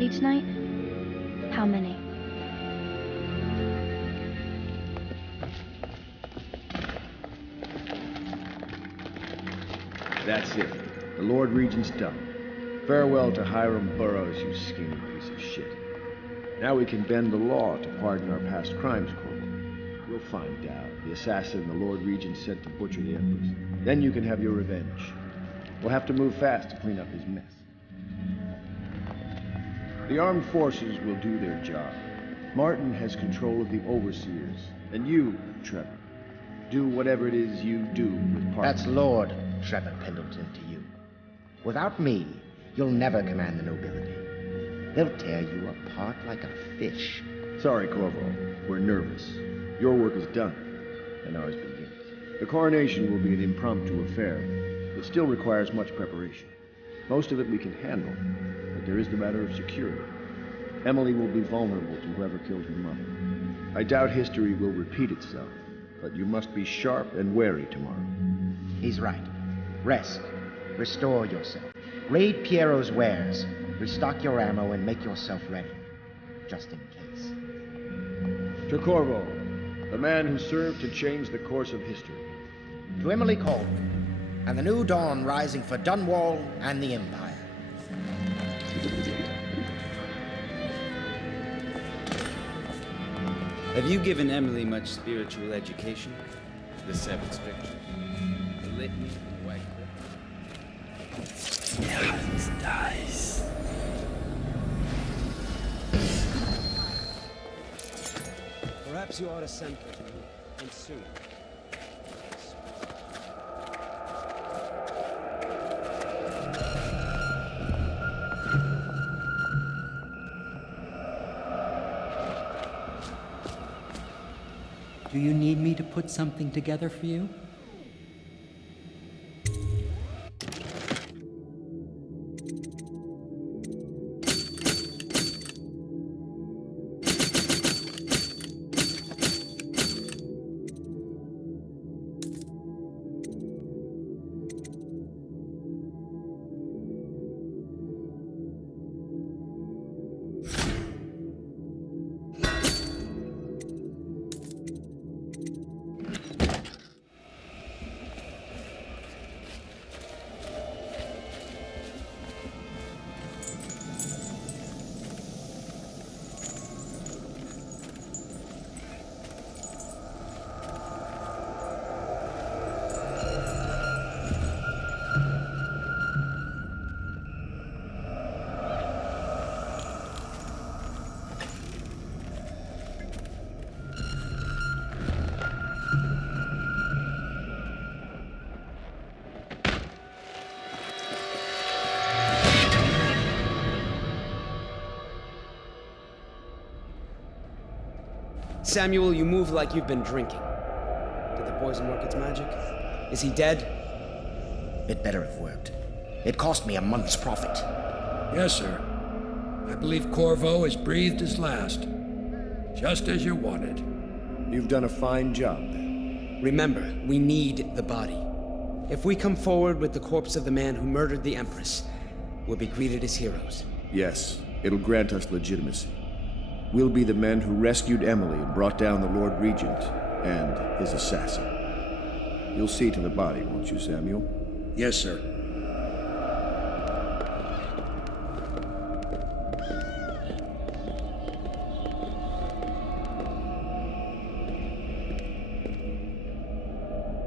body tonight? How many? That's it. The Lord Regent's done. Farewell to Hiram Burroughs, you scheming piece of shit. Now we can bend the law to pardon our past crimes, Corporal. We'll find Dow, the assassin the Lord Regent sent to butcher the Empress. Then you can have your revenge. We'll have to move fast to clean up his mess. The armed forces will do their job. Martin has control of the overseers. And you, Trevor, do whatever it is you do with Parker. That's Lord Trevor Pendleton to you. Without me, you'll never command the nobility. They'll tear you apart like a fish. Sorry, Corvo. We're nervous. Your work is done, and ours begins. The coronation will be an impromptu affair. It still requires much preparation. Most of it we can handle, but there is the matter of security. Emily will be vulnerable to whoever killed her mother. I doubt history will repeat itself, but you must be sharp and wary tomorrow. He's right. Rest. Restore yourself. Raid Piero's wares. Restock your ammo and make yourself ready. Just in case. To Corvo, the man who served to change the course of history. To Emily Colvin, and the new dawn rising for Dunwall and the Empire. Have you given Emily much spiritual education? The seven scriptures, the litany from Wycliffe. Heavens dies. Perhaps you ought to send for me, and soon. Do you need me to put something together for you? Samuel, you move like you've been drinking. Did the poison work its magic? Is he dead? It better have worked. It cost me a month's profit. Yes, sir. I believe Corvo has breathed his last. Just as you wanted. You've done a fine job, then. Remember, we need the body. If we come forward with the corpse of the man who murdered the Empress, we'll be greeted as heroes. Yes, it'll grant us legitimacy. We'll be the men who rescued Emily and brought down the Lord Regent and his assassin. You'll see to the body, won't you, Samuel? Yes, sir.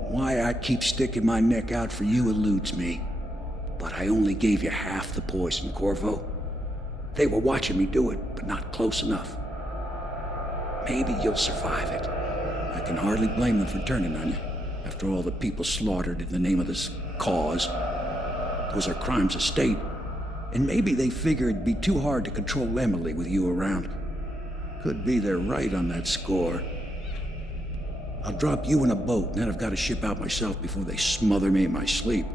Why I keep sticking my neck out for you eludes me. But I only gave you half the poison, Corvo. They were watching me do it, but not close enough. Maybe you'll survive it. I can hardly blame them for turning on you, after all the people slaughtered in the name of this cause. Those are crimes of state, and maybe they figure it'd be too hard to control Emily with you around. Could be they're right on that score. I'll drop you in a boat, and then I've got to ship out myself before they smother me in my sleep.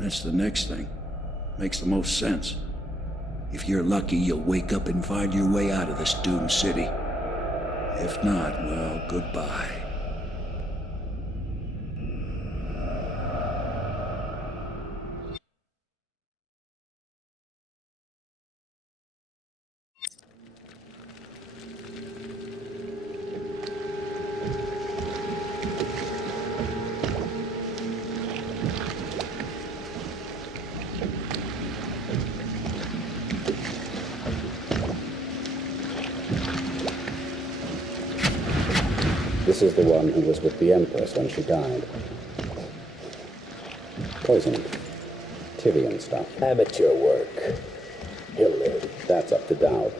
That's the next thing. Makes the most sense. If you're lucky, you'll wake up and find your way out of this doomed city. If not, well, goodbye. is the one who was with the Empress when she died. Poisoned. Tivian stuff. Amateur work. He'll live. That's up to Dowd.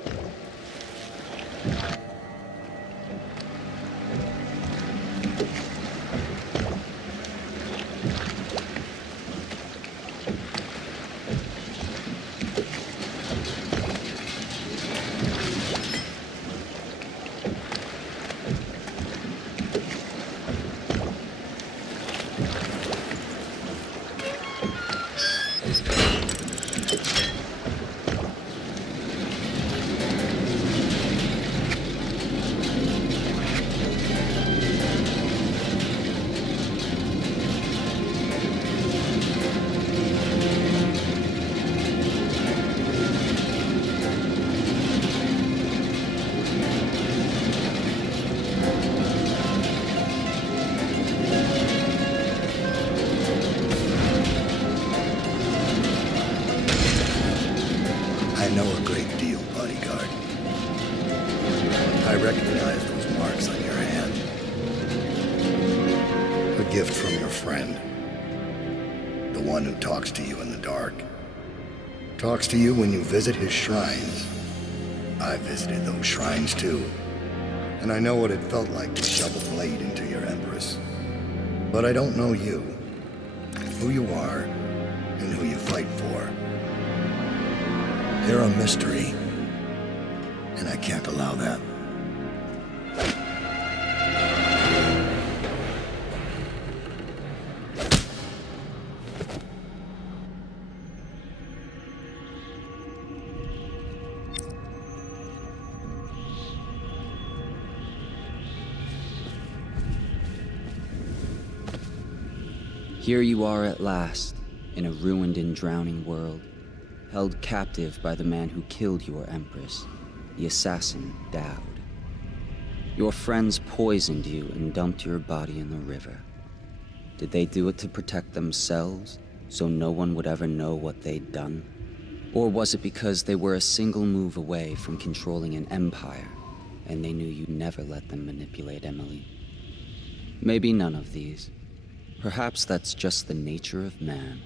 I know a great deal, bodyguard. I recognize those marks on your hand. A gift from your friend. The one who talks to you in the dark. Talks to you when you visit his shrines. I visited those shrines too. And I know what it felt like to shove a blade into your Empress. But I don't know you. Who you are, and who you fight for. You're a mystery, and I can't allow that. Here you are at last, in a ruined and drowning world. Held captive by the man who killed your Empress, the assassin Dowd. Your friends poisoned you and dumped your body in the river. Did they do it to protect themselves, so no one would ever know what they'd done? Or was it because they were a single move away from controlling an empire, and they knew you'd never let them manipulate Emily? Maybe none of these. Perhaps that's just the nature of man.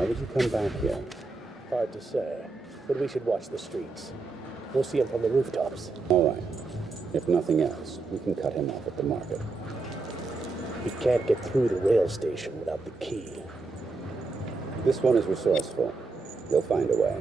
Why would he come back here? Hard to say, but we should watch the streets. We'll see him from the rooftops. All right. If nothing else, we can cut him off at the market. He can't get through the rail station without the key. This one is resourceful. He'll find a way.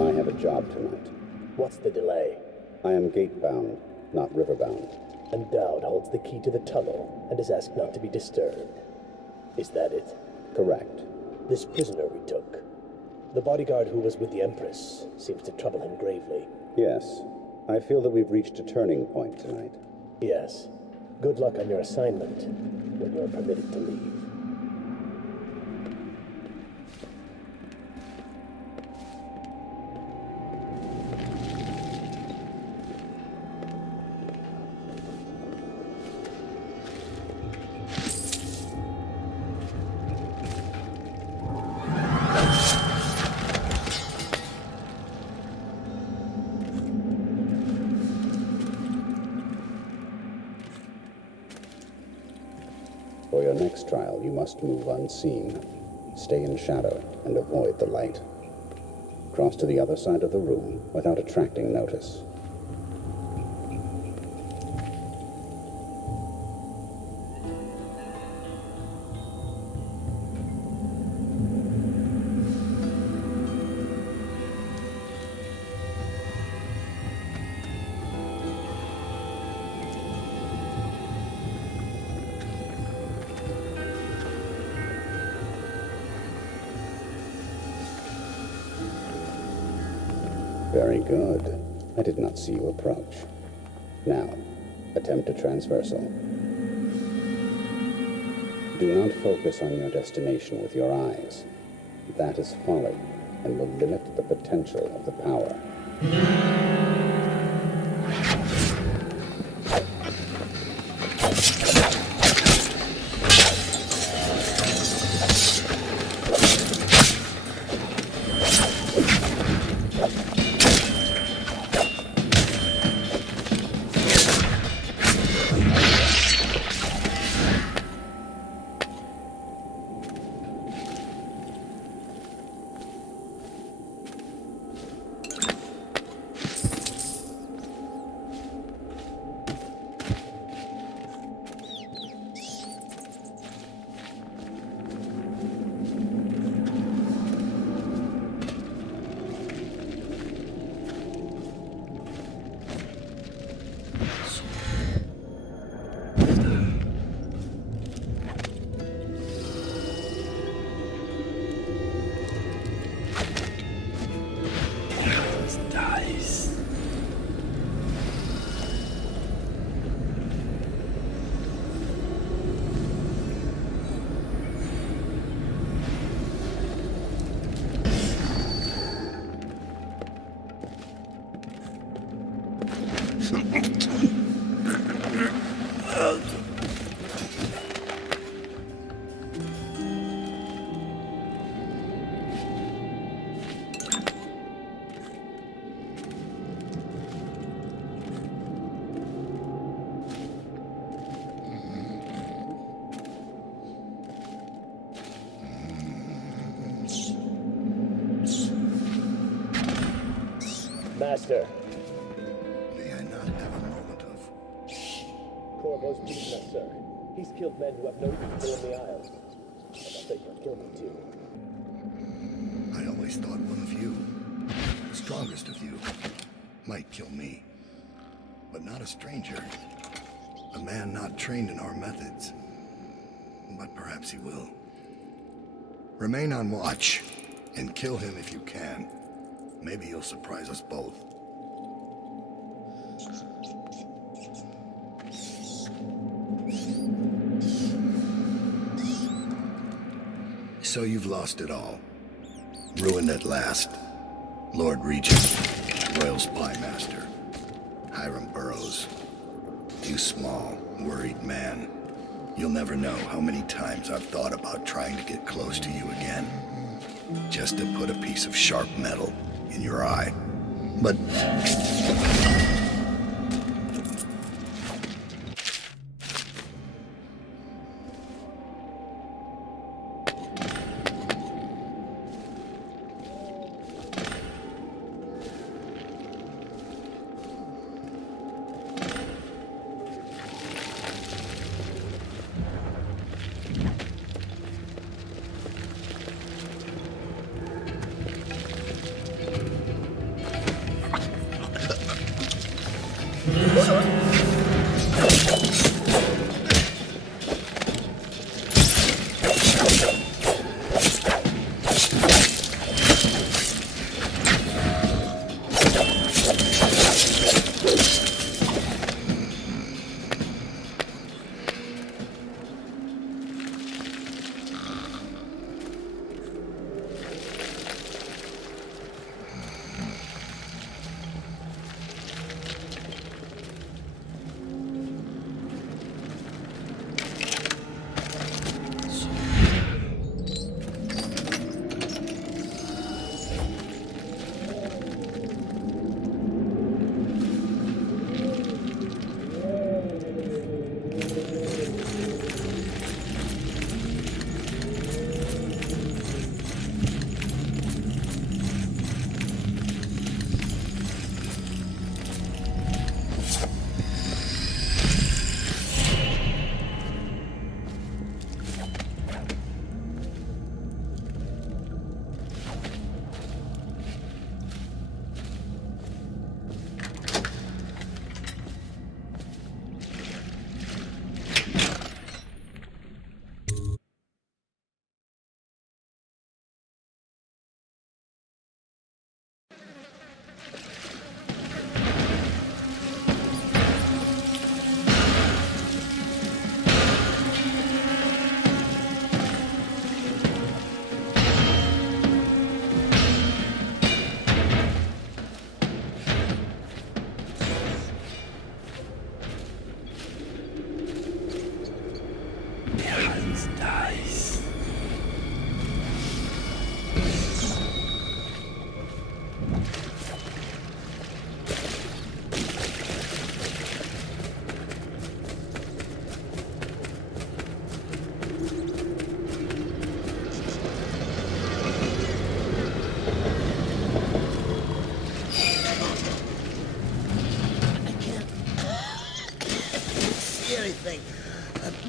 I have a job tonight. What's the delay? I am gate-bound, not river-bound. And Dowd holds the key to the tunnel and is asked not to be disturbed. Is that it? Correct. This prisoner we took, the bodyguard who was with the Empress, seems to trouble him gravely. Yes. I feel that we've reached a turning point tonight. Yes. Good luck on your assignment when you're permitted to leave. For your next trial, you must move unseen. Stay in shadow and avoid the light. Cross to the other side of the room without attracting notice. Very good. I did not see you approach. Now, attempt a transversal. Do not focus on your destination with your eyes. That is folly and will limit the potential of the power. Master. May I not have a moment of... Corvo's beaten us, sir. He's killed men who have no evil in the Isles. I'm afraid you'll kill me too. I always thought one of you, the strongest of you, might kill me. But not a stranger. A man not trained in our methods. But perhaps he will. Remain on watch, and kill him if you can. Maybe you'll surprise us both. So you've lost it all. Ruined at last. Lord Regent, Royal Spy Master, Hiram Burroughs. You small, worried man. You'll never know how many times I've thought about trying to get close to you again. Just to put a piece of sharp metal in your eye. But...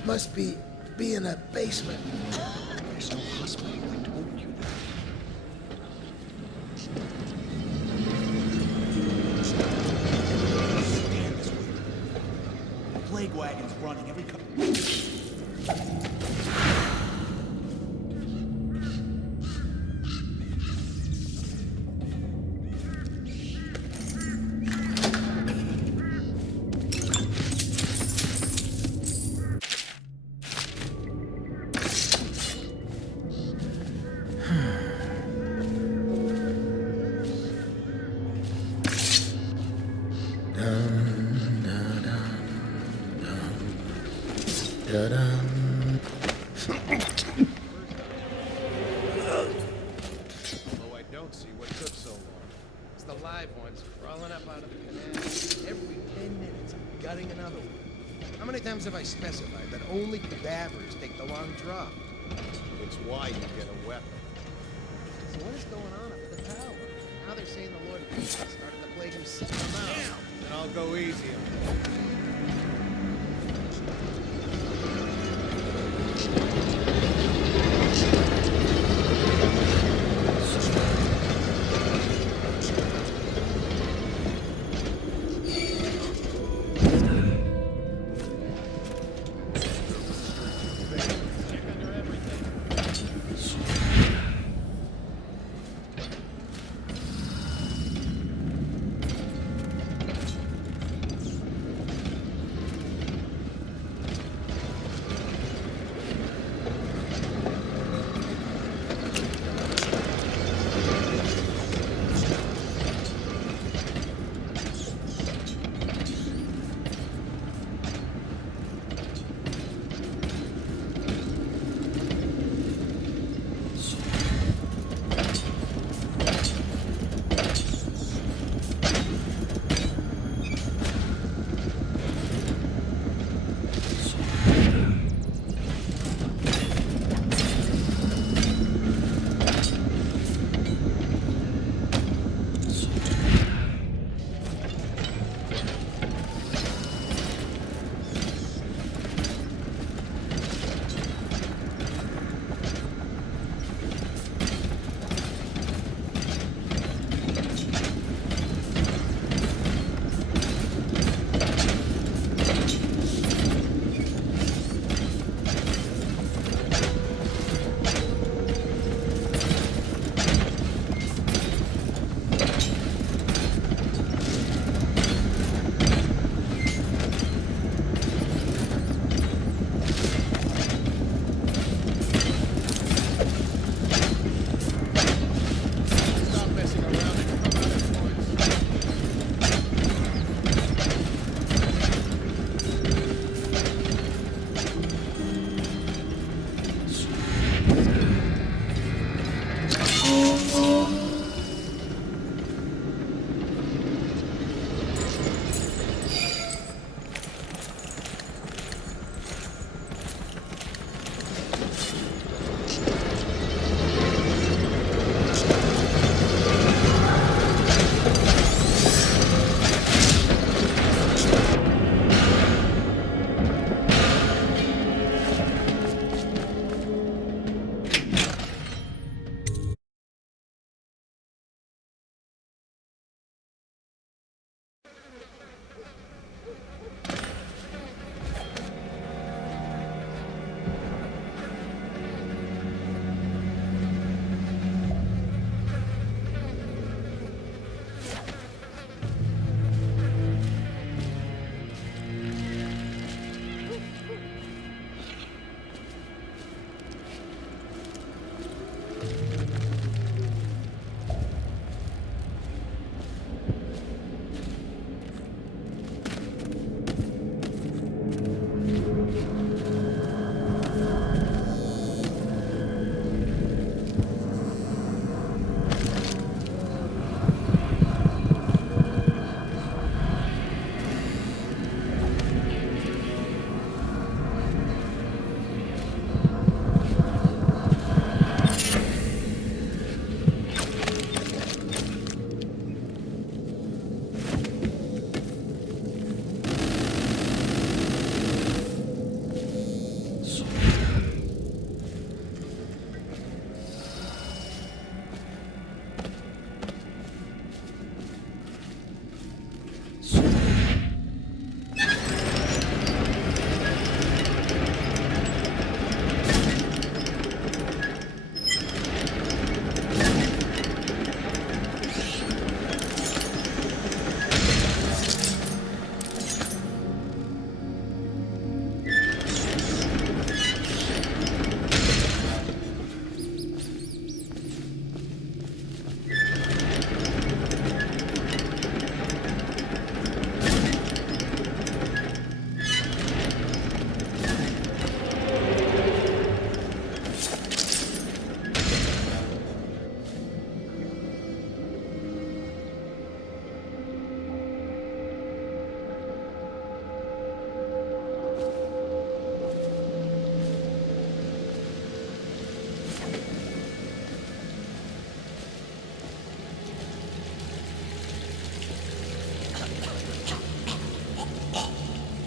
Must be in a basement. There's no hospital, I told you that. Stand this way. The plague wagon's running every have I specified that only cadavers take the long drop? It's why you get a weapon. So what is going on up at the tower? Now they're saying the Lord started the plague himself. Then I'll go easy on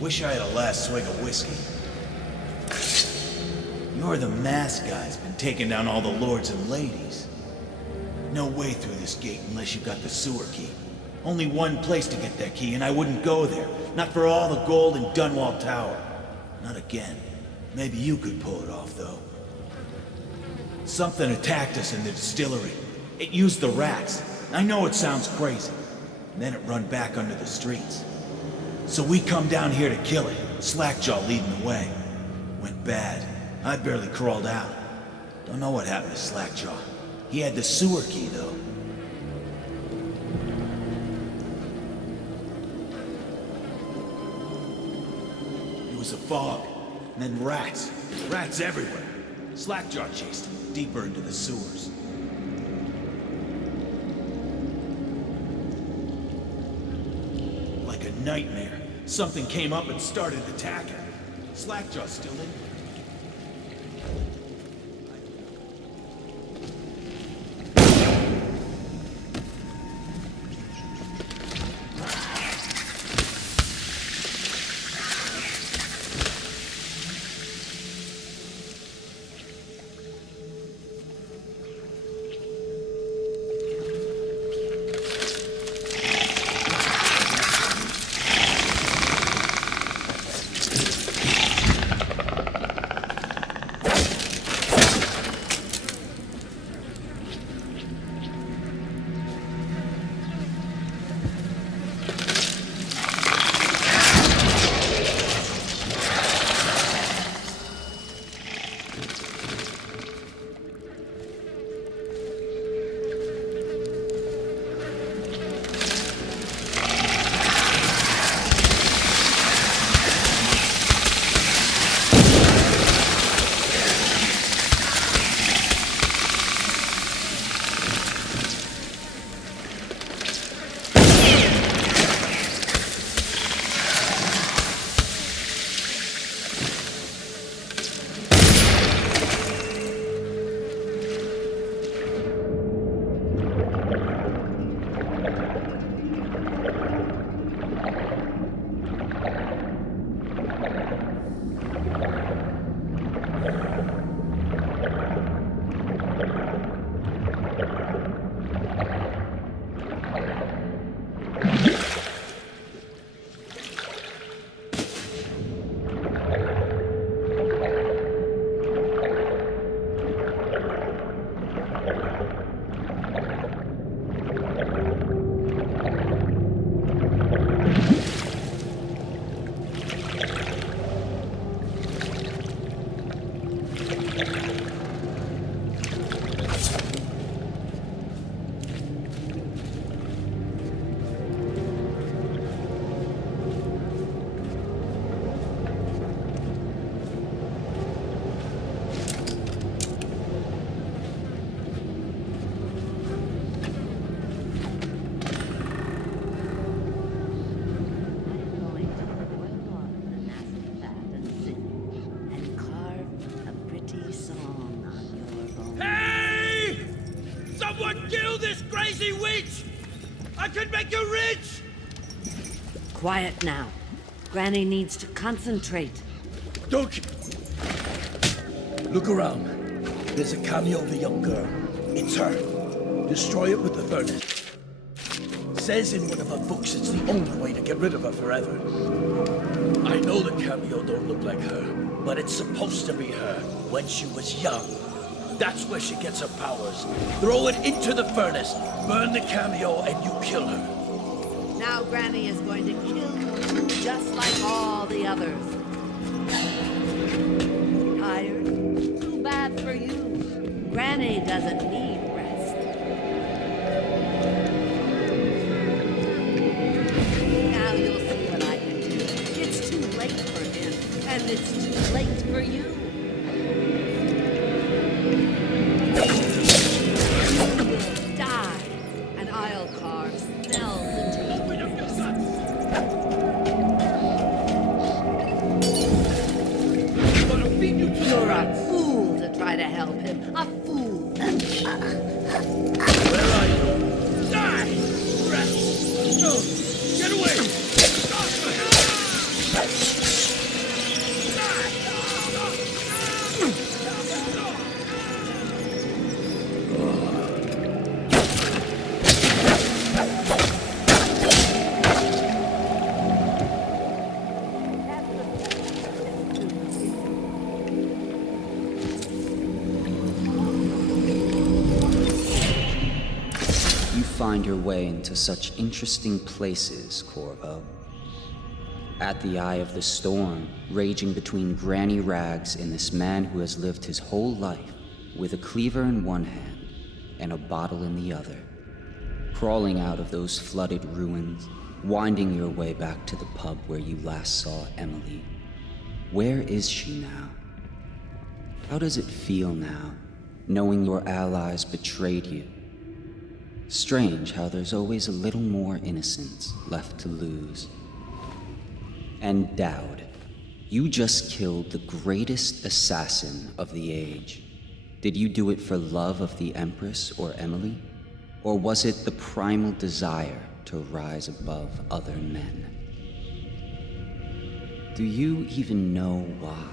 Wish I had a last swig of whiskey. You're the masked guy's been taking down all the lords and ladies. No way through this gate unless you got the sewer key. Only one place to get that key, and I wouldn't go there. Not for all the gold in Dunwall Tower. Not again. Maybe you could pull it off, though. Something attacked us in the distillery. It used the rats. I know it sounds crazy. And then it run back under the streets. So we come down here to kill it. Slackjaw leading the way. Went bad. I barely crawled out. Don't know what happened to Slackjaw. He had the sewer key, though. It was a fog, and then rats. Rats everywhere. Slackjaw chased him deeper into the sewers. Like a nightmare, something came up and started attacking. Slackjaw still in. Quiet now. Granny needs to concentrate. Don't you... Look around. There's a cameo of a young girl. It's her. Destroy it with the furnace. Says in one of her books it's the only way to get rid of her forever. I know the cameo don't look like her, but it's supposed to be her when she was young. That's where she gets her powers. Throw it into the furnace, burn the cameo, and you kill her. Now Granny is going to kill you, just like all the others. Tired? Too bad for you. Granny doesn't need rest. Now you'll see what I can do. It's too late for him, and it's too late for you. You will die, and I'll carve spells into you. You're a fool to try to help him. A fool. Where are you? Die! Rats! No! Get away! find your way into such interesting places, Corvo? At the eye of the storm, raging between granny rags and this man who has lived his whole life with a cleaver in one hand and a bottle in the other. Crawling out of those flooded ruins, winding your way back to the pub where you last saw Emily. Where is she now? How does it feel now, knowing your allies betrayed you? Strange how there's always a little more innocence left to lose. And Dowd, you just killed the greatest assassin of the age. Did you do it for love of the Empress or Emily? Or was it the primal desire to rise above other men? Do you even know why?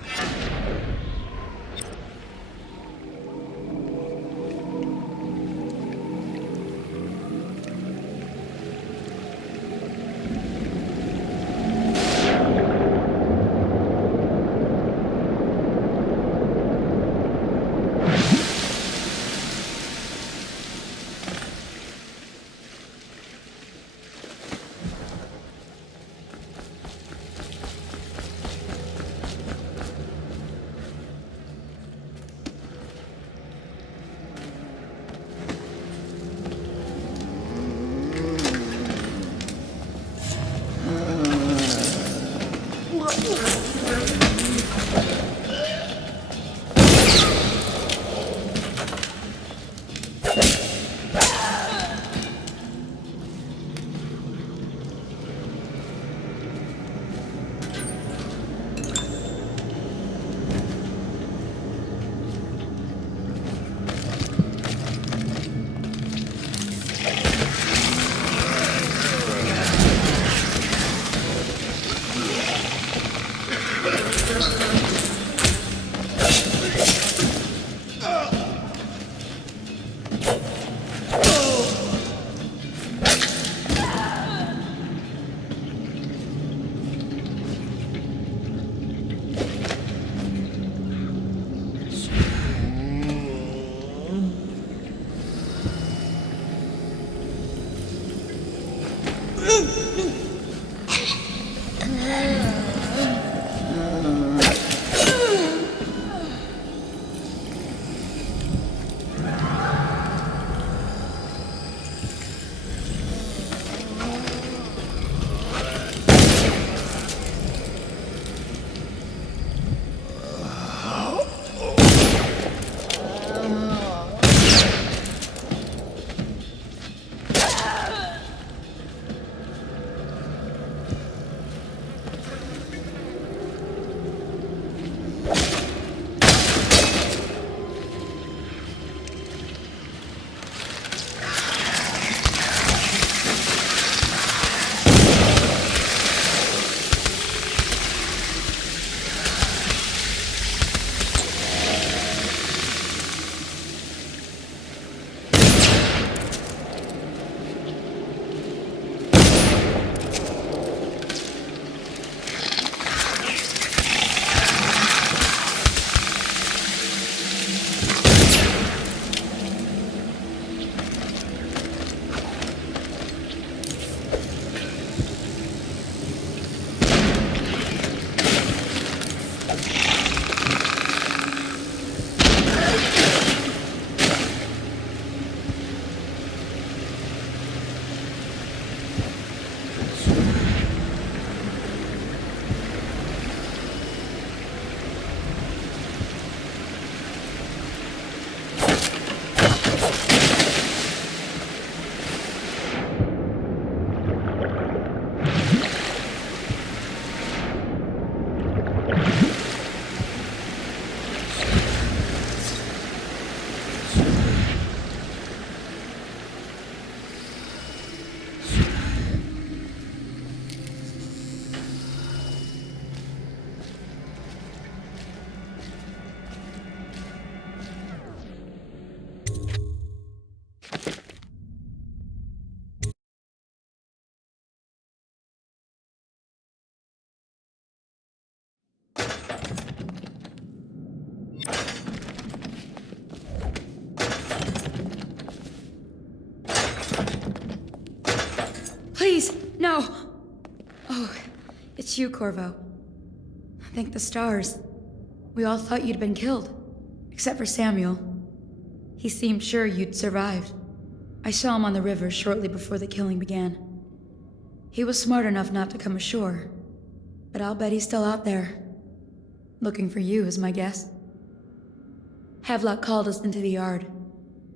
Please, no! Oh, it's you, Corvo. Thank the stars. We all thought you'd been killed. Except for Samuel. He seemed sure you'd survived. I saw him on the river shortly before the killing began. He was smart enough not to come ashore. But I'll bet he's still out there. Looking for you, is my guess. Havelock called us into the yard,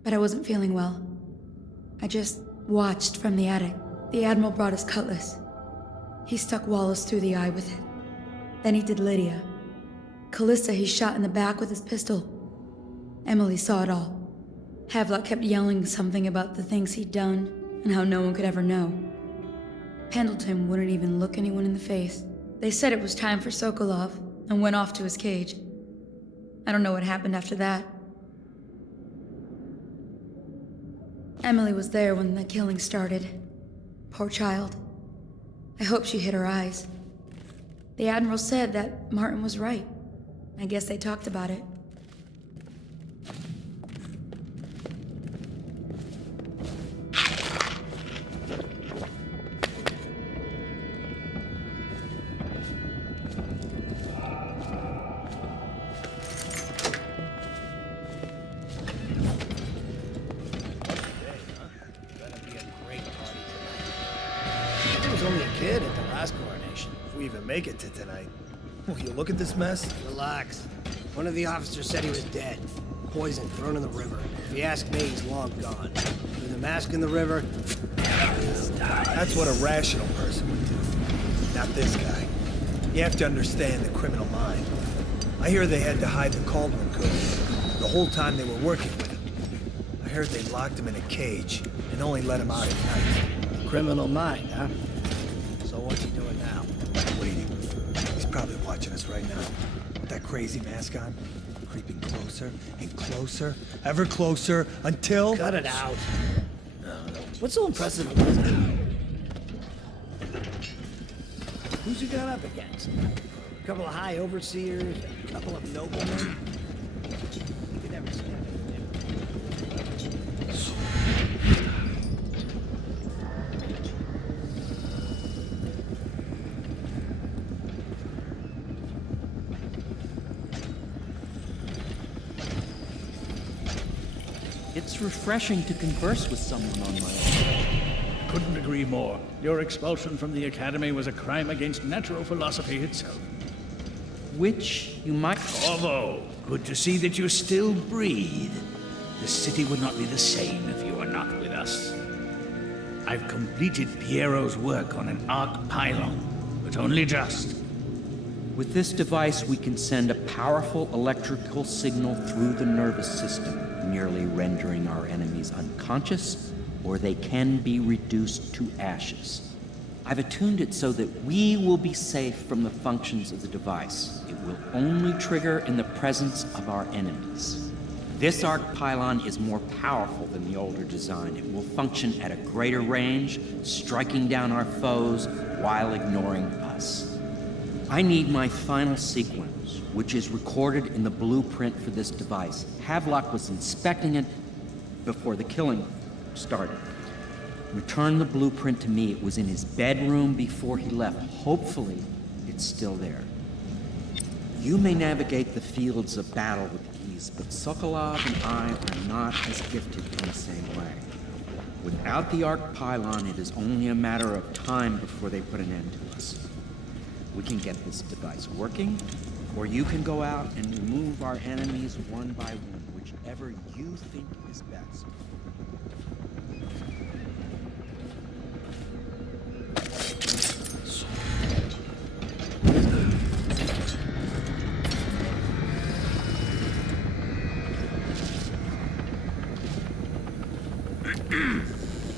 but I wasn't feeling well. I just watched from the attic. The Admiral brought his cutlass. He stuck Wallace through the eye with it. Then he did Lydia. Callista he shot in the back with his pistol. Emily saw it all. Havelock kept yelling something about the things he'd done and how no one could ever know. Pendleton wouldn't even look anyone in the face. They said it was time for Sokolov and went off to his cage. I don't know what happened after that. Emily was there when the killing started. Poor child. I hope she hid her eyes. The Admiral said that Martin was right. I guess they talked about it. Make it to tonight. Will you look at this mess? Relax. One of the officers said he was dead. Poison thrown in the river. If you ask me, he's long gone. Threw the mask in the river. That's what a rational person would do. Not this guy. You have to understand the criminal mind. I hear they had to hide the Cauldron Code the whole time they were working with him. I heard they locked him in a cage and only let him out at night. Criminal mind, huh? So what's he doing now? Waiting. He's probably watching us right now. With that crazy mask on. Creeping closer and closer, ever closer, until... Cut it out. What's so impressive about this? Who's he got up against? A couple of high overseers, a couple of noblemen? You could never stand it. It's refreshing to converse with someone on my own. Couldn't agree more. Your expulsion from the Academy was a crime against natural philosophy itself. Which you might... Corvo, good to see that you still breathe. The city would not be the same if you were not with us. I've completed Piero's work on an arc pylon, but only just. With this device, we can send a powerful electrical signal through the nervous system, nearly rendering our enemies unconscious, or they can be reduced to ashes. I've attuned it so that we will be safe from the functions of the device. It will only trigger in the presence of our enemies. This arc pylon is more powerful than the older design. It will function at a greater range, striking down our foes while ignoring us. I need my final sequence, which is recorded in the blueprint for this device. Havelock was inspecting it before the killing started. Return the blueprint to me. It was in his bedroom before he left. Hopefully, it's still there. You may navigate the fields of battle with ease, but Sokolov and I are not as gifted in the same way. Without the arc pylon, it is only a matter of time before they put an end to us. We can get this device working, or you can go out and remove our enemies one by one, whichever you think is best.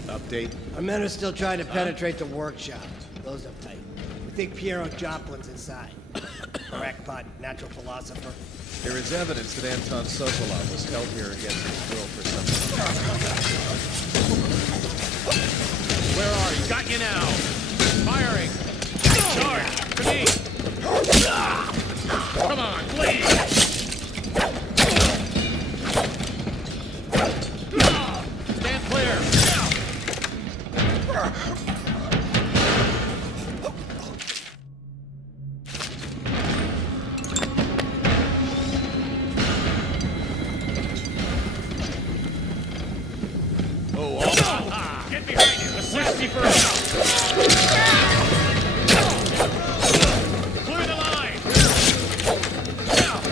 Update. Our men are still trying to penetrate the workshop. Those up tight. We think Piero Joplin's inside. Crackpot, natural philosopher. There is evidence that Anton Sokolov was held here against his will for some time. Where are you? Got you now! Firing! Charge! To me! Come on, please! Stand clear! Mercy for us! Clear the line!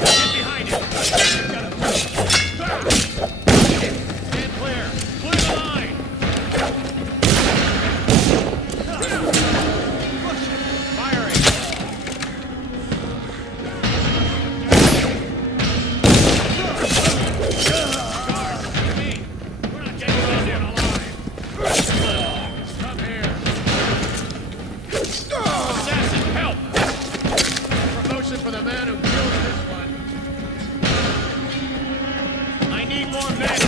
Get behind it! Stand clear! Clear the line! Firing! Guard, to me! We're not getting around here alive! Come here! Assassin, help! Promotion for the man who killed this one. I need more men!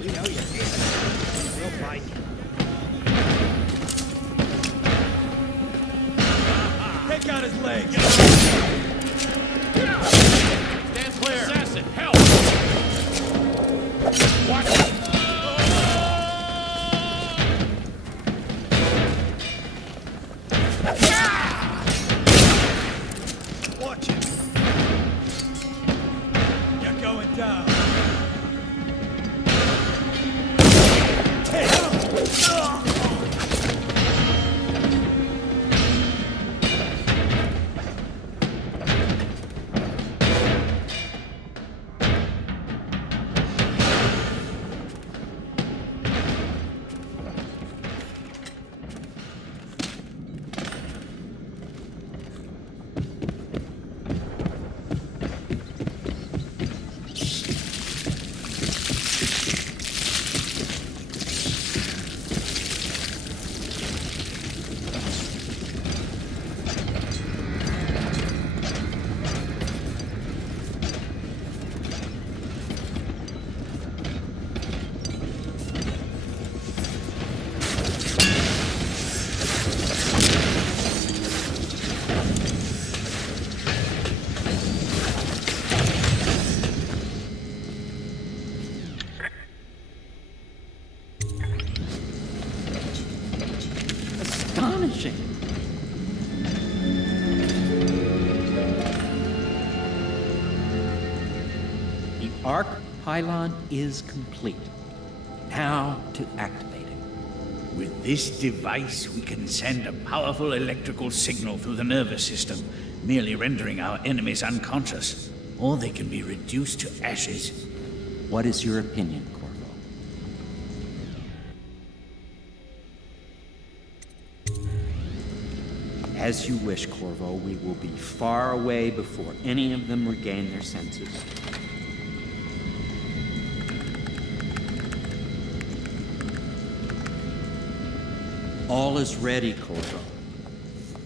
We know you're here. We'll find you. Take out his legs! Stand clear! Assassin, help! Watch it! Watch it! You're going down. Astonishing. The arc pylon is complete. Now to activate it. With this device, we can send a powerful electrical signal through the nervous system, merely rendering our enemies unconscious. Or they can be reduced to ashes. What is your opinion, Corvo? As you wish, Corvo. We will be far away before any of them regain their senses. All is ready, Corvo.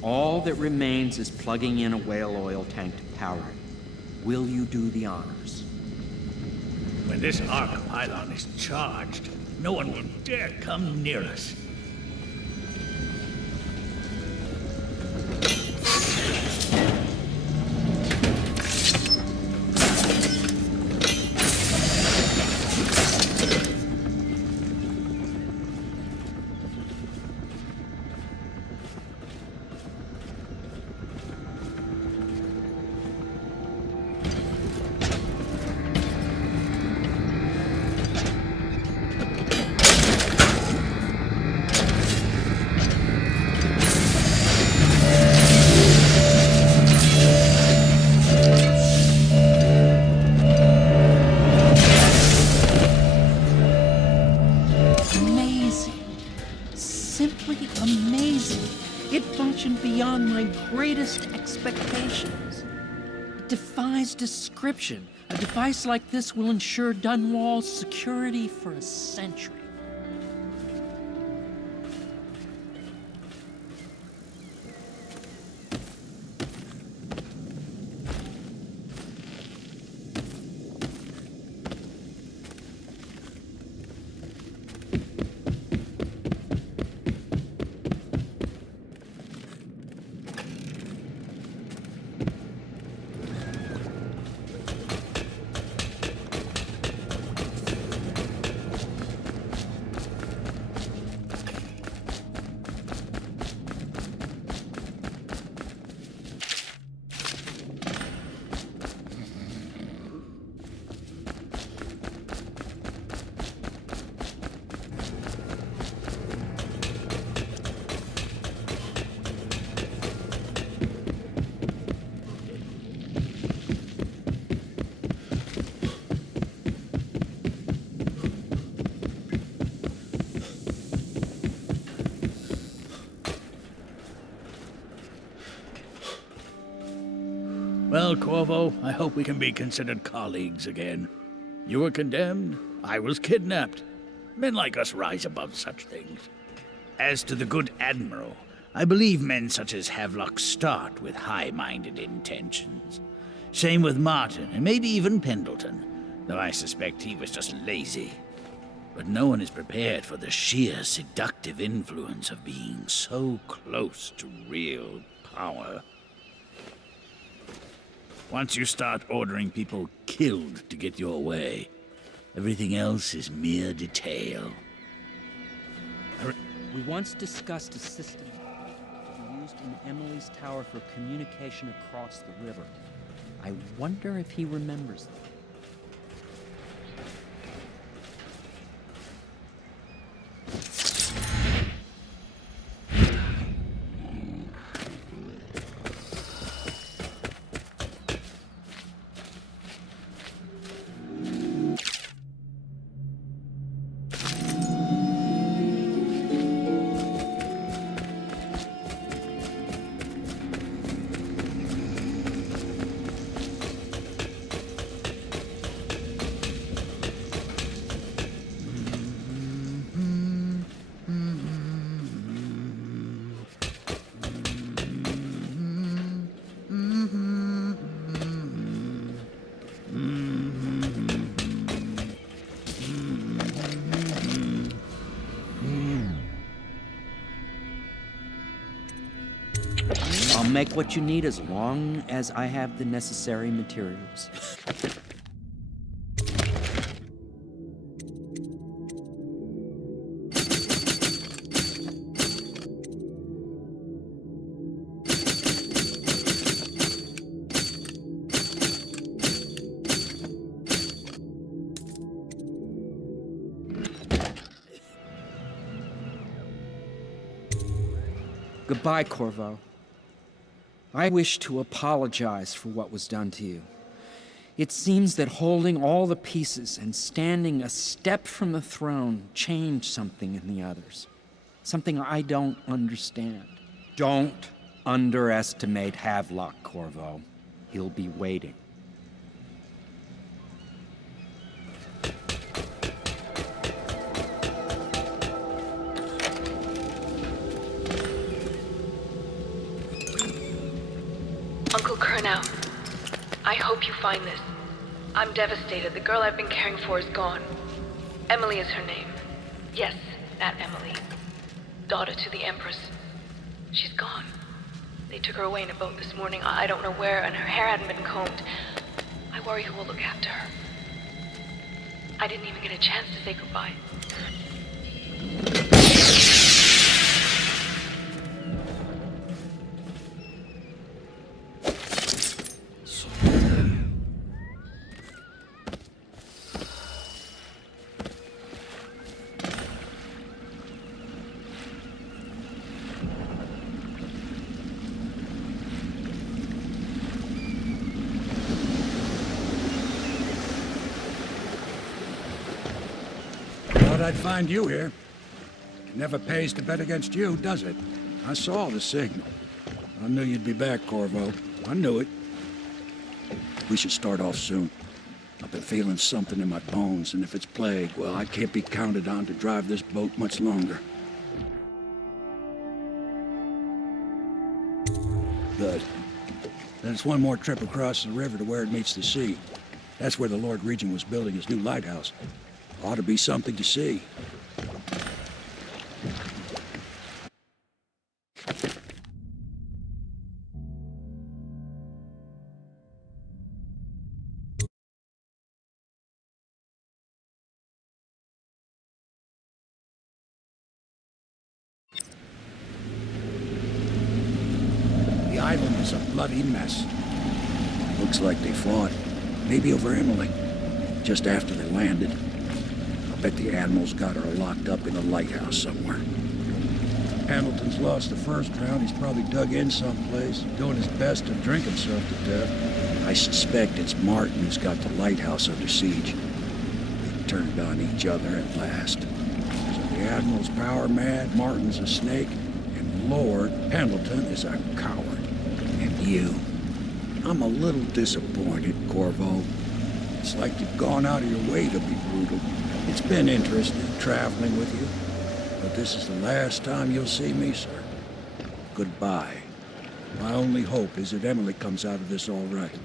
All that remains is plugging in a whale oil tank to power it. Will you do the honors? When this arc pylon is charged, no one will dare come near us. Expectations. It defies description. A device like this will ensure Dunwall's security for a century. Well, Corvo, I hope we can be considered colleagues again. You were condemned, I was kidnapped. Men like us rise above such things. As to the good Admiral, I believe men such as Havelock start with high-minded intentions. Same with Martin, and maybe even Pendleton, though I suspect he was just lazy. But no one is prepared for the sheer seductive influence of being so close to real power. Once you start ordering people killed to get your way, everything else is mere detail. We once discussed a system to be used in Emily's tower for communication across the river. I wonder if he remembers that. I'll make what you need as long as I have the necessary materials. Goodbye, Corvo. I wish to apologize for what was done to you. It seems that holding all the pieces and standing a step from the throne changed something in the others. Something I don't understand. Don't underestimate Havelock, Corvo. He'll be waiting. Uncle Kurnow, I hope you find this. I'm devastated. The girl I've been caring for is gone. Emily is her name. Yes, that Emily. Daughter to the Empress. She's gone. They took her away in a boat this morning. I don't know where, and her hair hadn't been combed. I worry who will look after her. I didn't even get a chance to say goodbye. I'd find you here. It never pays to bet against you, does it? I saw the signal. I knew you'd be back, Corvo. I knew it. We should start off soon. I've been feeling something in my bones, and if it's plague, well, I can't be counted on to drive this boat much longer. Good. Then it's one more trip across the river to where it meets the sea. That's where the Lord Regent was building his new lighthouse. Ought to be something to see. The island is a bloody mess. Looks like they fought. Maybe over Emily. Just after they landed. Bet the Admiral's got her locked up in a lighthouse somewhere. Hamilton's lost the first round. He's probably dug in someplace, doing his best to drink himself to death. I suspect it's Martin who's got the lighthouse under siege. They turned on each other at last. So the Admiral's power mad, Martin's a snake, and Lord Pendleton is a coward. And you, I'm a little disappointed, Corvo. It's like you've gone out of your way to be brutal. It's been interesting traveling with you, but this is the last time you'll see me, sir. Goodbye. My only hope is that Emily comes out of this all right.